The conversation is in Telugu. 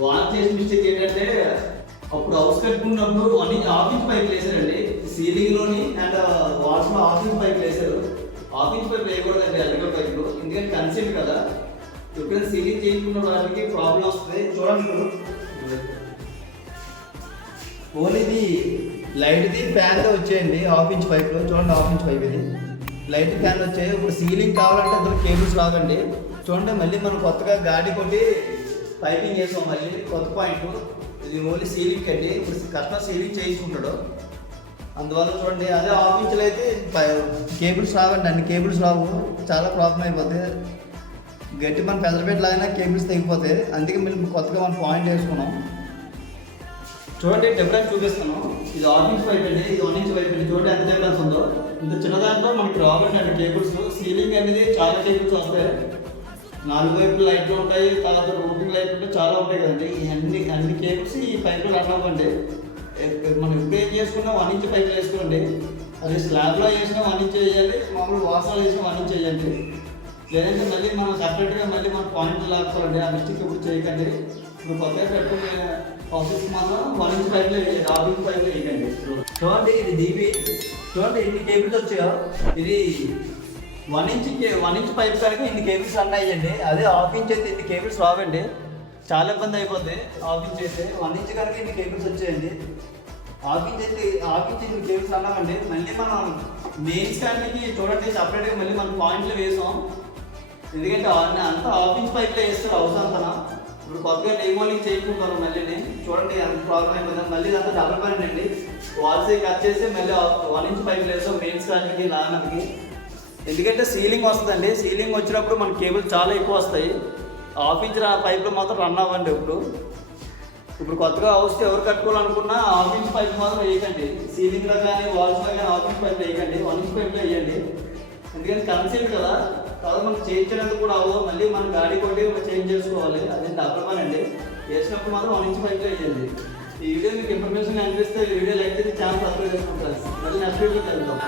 వాళ్ళు చేసిన మిస్టేక్ ఏంటంటే అప్పుడు హౌస్ కట్టుకున్నప్పుడు అన్ని ఆఫీస్ పైప్ వేసారండి, సీలింగ్ లోని అండ్ వాల్స్ లో ఆఫీస్ పైప్ వేసారు. ఆఫీస్ పైప్ వేయకూడదండి ఎలక్ట్రికల్ పైపులు, ఎందుకంటే కన్సెంట్ కదా. ఎప్పుడైనా సీలింగ్ చేయించుకున్న వాళ్ళకి ప్రాబ్లం వస్తుంది. చూడండి ఇప్పుడు ఓన్లీది లైట్ది ఫ్యాన్తో వచ్చేయండి హాఫ్ ఇంచ్ పైప్లో. చూడండి హాఫ్ ఇంచ్ పైప్ ఇది లైట్ ఫ్యాన్ వచ్చాయి. ఇప్పుడు సీలింగ్ కావాలంటే అందులో కేబుల్స్ రావండి. చూడండి మళ్ళీ మనం కొత్తగా గాడి కొట్టి పైపింగ్ చేసాం, మళ్ళీ కొత్త పాయింట్. ఇది ఓన్లీ సీలింగ్ అండి. ఇప్పుడు కస్టమర్ సీలింగ్ చేయించుకుంటాడు, అందువల్ల చూడండి. అదే హాఫ్ ఇంచ్లో అయితే కేబుల్స్ రావండి, అన్ని కేబుల్స్ రావు, చాలా ప్రాబ్లం అయిపోతుంది. గట్టి మనం పెద్దపేట లాగినా కేబుల్స్ తెగిపోతాయి. అందుకే మళ్ళీ కొత్తగా మనం పాయింట్ వేసుకున్నాం. చూడండి డిఫరెన్స్ చూపిస్తాను. ఇది హాఫ్ ఇంచ్ పైప్ అండి, ఇది 1 ఇంచ్ పైప్ అండి. చూడండి ఎంత డిఫరెన్స్ ఉందో. ఇంత చిన్న దాంట్లో మనకి రావండి అండి కేబుల్స్. సీలింగ్ అనేది చాలా కేబుల్స్ వస్తాయి, 4 వైపులు లైట్లు ఉంటాయి, తర్వాత రూటింగ్ లైట్లు ఉంటాయి, చాలా ఉంటాయి కదండి. ఈ అన్ని కేబుల్స్ ఈ పైపులు రన్ అవ్వండి. మనం ఇప్పుడు ఏం చేసుకున్నా 1 ఇంచ్ పైపులు వేసుకోండి. అది స్లాబ్లో వేసినా 1 ఇంచ్ వేయాలి, మామూలు వాసాలు వేసినా 1 ఇంచ్ వేయండి. లేదంటే మళ్ళీ మనం సపరేట్గా మళ్ళీ మనం పాయింట్లు లాక్కోవాలండి. ఆ మిస్టేక్ ఇప్పుడు చేయకండి. ఇప్పుడు కొత్తగా పెట్టుకునే ప్రాసెస్ మాత్రం 1 ఇంచ్ పైపులు వేయండి, హాఫ్ ఇంచ్ పైపులు వేయకండి. చూడండి ఇది డీపీ, చూడండి ఎన్ని కేబుల్స్ వచ్చాయో. ఇది 1 ఇంచ్ పైప్ కనుక ఇన్ని కేబుల్స్ రన్ అయ్యండి. అదే హాఫ్ ఇంచ్ అయితే ఇన్ని కేబుల్స్ రావండి, చాలా ఇబ్బంది అయిపోద్ది. హాఫ్ ఇంచ్ అయితే 1 ఇంచ్ కనుక ఇన్ని కేబుల్స్ వచ్చాయండి. హాఫ్ ఇంచ్ ఇన్ని కేబుల్స్ అన్నామండి. మళ్ళీ మనం మెయిన్ స్టాండ్కి చూడండి సపరేట్గా మళ్ళీ మనం పాయింట్లు వేసాం, ఎందుకంటే అంతా హాఫ్ ఇంచ్ పైప్లో వేస్తారు హౌస్ అంతా. ఇప్పుడు కొత్తగా డీమోలింగ్ చేసుకుంటారు మళ్ళీ. చూడండి ఎంత ప్రాబ్లం అయిపోతుంది. మళ్ళీ అంతా డబుల్ పాయింట్ అండి, వాల్స్ కట్ చేసి మళ్ళీ 1 ఇంచ్ పైప్ వేసాం మెయిన్ స్టాండ్కి లాగడానికి. ఎందుకంటే సీలింగ్ వస్తుందండి, సీలింగ్ వచ్చినప్పుడు మన కేబుల్ చాలా ఎక్కువ వస్తాయి. హాఫ్ ఇంచ్ పైప్లో మాత్రం రన్ అవ్వండి. ఇప్పుడు కొత్తగా హౌస్ ఎవరు కట్టుకోవాలనుకున్నా హాఫ్ ఇంచ్ పైప్ మాత్రం వేయకండి. సీలింగ్లో కానీ వాల్స్లో కానీ హాఫ్ ఇంచ్ పైప్ వేయకండి, 1 ఇంచ్ పైప్లో వేయండి. ఎందుకంటే కన్సెంట్ కదా, తర్వాత మనం చేంజ్ చేయడానికి కూడా అవ్వదు. మళ్ళీ మనం గాడి కొట్టి చేంజ్ చేసుకోవాలి, అదే డబ్బులు పని అండి. వేసినప్పుడు మాత్రం 1 ఇంచ్ పైప్లో వేయండి. ఈ వీడియో మీకు ఇన్ఫర్మేషన్ అనిపిస్తే ఈ వీడియో లైక్ చేసి ఛానల్ సబ్స్క్రైబ్ చేసుకుంటారు. మళ్ళీ నెక్స్ట్ వీడియోకి వెళ్తాం.